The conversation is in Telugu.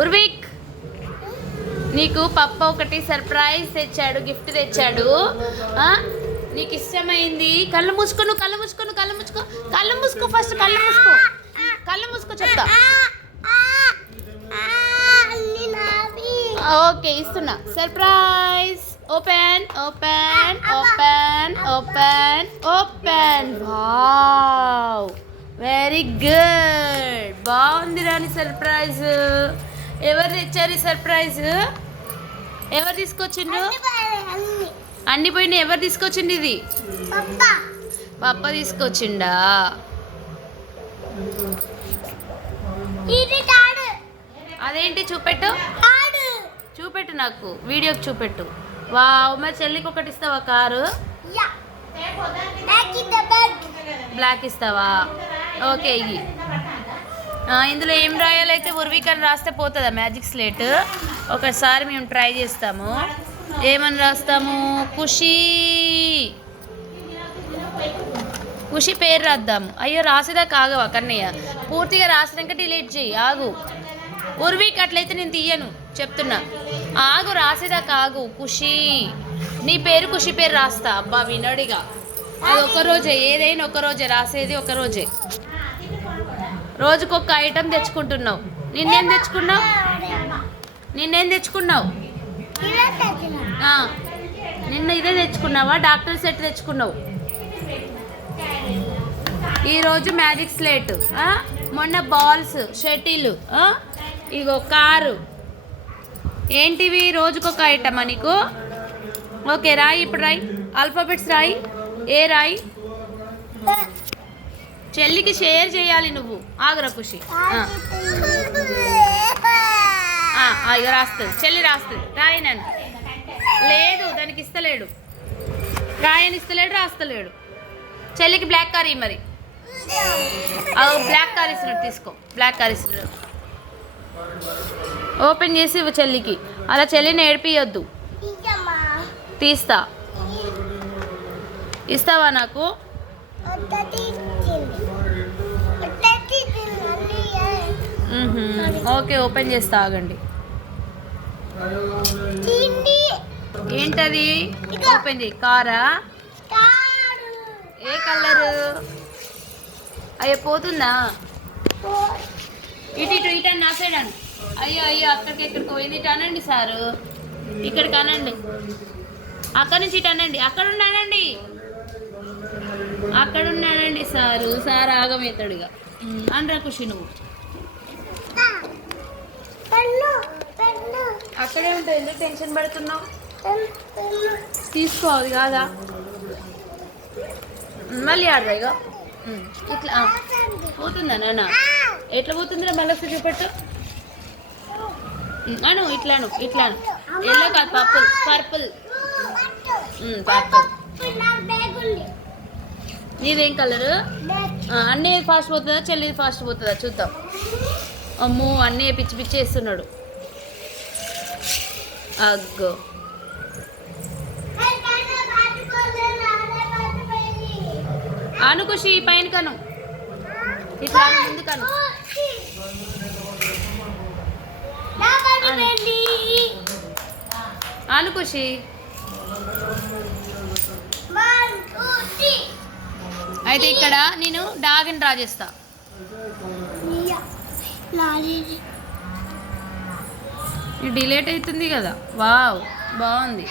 ఉర్విక్ నీకు పప్ప ఒకటి సర్ప్రైజ్ తెచ్చాడు, గిఫ్ట్ తెచ్చాడు. నీకు ఇష్టమైంది. కళ్ళు మూసుకో, నువ్వు కళ్ళు మూసుకో, నువ్వు కళ్ళు మూసుకో, కళ్ళు మూసుకో, ఫస్ట్ కళ్ళు మూసుకో, కళ్ళు మూసుకో చెప్తా. ఓకే ఇస్తున్నా. Surprise. Open open open open open. Wow, very good. బాగుంది రాని సర్ప్రైజ్. ఎవరు తెచ్చారు ఈ సర్ప్రైజ్? ఎవరు తీసుకొచ్చిండు? అన్ని పోయినా ఎవరు తీసుకొచ్చిండు? ఇది పప్ప తీసుకొచ్చిండా? అదేంటి చూపెట్టు, చూపెట్టు నాకు, వీడియోకి చూపెట్టు. వావ్, మరి చెల్లికి ఒకటి ఇస్తావా కారు? బ్లాక్ ఇస్తావా? ఓకే. ఇందులో ఏం రాయాలైతే ఉర్వికని రాస్తే పోతుందా మ్యాజిక్ స్లేట్? ఒకసారి మేము ట్రై చేస్తాము. ఏమని రాస్తాము? ఖుషి, ఖుషి పేరు రాద్దాము. అయ్యో రాసేదాకా ఆగవా కన్నయ్య? పూర్తిగా రాసినాక డిలీట్ చేయి. ఆగు ఉర్విక్, అట్లయితే నేను తీయను చెప్తున్నా. ఆగు, రాసేదాకా ఆగు. ఖుషి, నీ పేరు ఖుషి పేరు రాస్తా. అబ్బా వినడిగా, అది ఒకరోజే, ఏదైనా ఒకరోజే రాసేది, ఒకరోజే. రోజుకొక ఐటెం తెచ్చుకుంటున్నావు. నిన్నేం తెచ్చుకున్నావు? నిన్నేం తెచ్చుకున్నావు? నిన్న ఇదే తెచ్చుకున్నావా? డాక్టర్ సెట్ తెచ్చుకున్నావు. ఈరోజు మ్యాజిక్ స్లేట్, మొన్న బాల్స్, షటిల్, ఇగో కారు. ఏంటివి? రోజుకొక ఐటమా నీకు? ఓకే రాయి, ఇప్పుడు రాయి. ఆల్ఫాబెట్స్ రాయి. ఏ రాయి? చెల్లికి షేర్ చేయాలి నువ్వు. ఆగురా ఖుషి. ఇక రాస్తుంది, చెల్లి రాస్తుంది. రాయనని లేదు, దానికి ఇస్తలేడు. రాయని ఇస్తలేడు, రాస్తలేడు. చెల్లికి బ్లాక్ కార్ ఇవ్వ. మరి బ్లాక్ కార్ ఇస్తున్నాడు, తీసుకో. బ్లాక్ కార్ ఇస్తున్నాడు. ఓపెన్ చేసి ఇవ్వు చెల్లికి. అలా చెల్లిని ఏడిపియొద్దు. తీస్తా. ఇస్తావా నాకు? ఓకే, ఓపెన్ చేస్తా, ఆగండి. ఏంటది? ఓపెన్ చేయి. కారా? ఏ కలరు? అయ్యో పోతుందా? ఇటు ఇటు ఇటు నా సైడ్ అండి. అయ్యో అయ్యో, అక్కడికి ఎక్కడికి పోయింది. ఇటు అనండి సారు, ఇక్కడికి అనండి. అక్కడి నుంచి ఇటు అనండి. అక్కడ ఉన్నానండి, అక్కడ ఉన్నానండి సారు. సార్ ఆగమవుతాడుగా. అనరా ఖుషి నువ్వు. అక్కడే ఉంటుంది, ఎందుకు టెన్షన్ పడుతున్నావు? తీసుకో, అది కాదా? మళ్ళీ ఆడరా. ఇక ఇట్లా పోతుందా నాన్న? ఎట్లా పోతుందిరా? మళ్ళీ చూపెట్టు. అను ఇట్లాను, ఇట్లాను. ఎల్లో కాదు, పర్పుల్, పర్పుల్, పర్పుల్. నీదేం కలరు? అన్నీ ఫాస్ట్ పోతుందా? చెల్లి ఫాస్ట్ పోతుందా? చూద్దాం. అమ్మో, అన్నీ పిచ్చి పిచ్చి వేస్తున్నాడు. అగ్గో, అను ఖుషి, పైన కను, ఇట్లా ముందు కను. అను ఖుషి. అయితే ఇక్కడ నేను డాగ్ని డ్రా చేస్తా. డిలేట్ అవుతుంది కదా. వావ్, బాగుంది.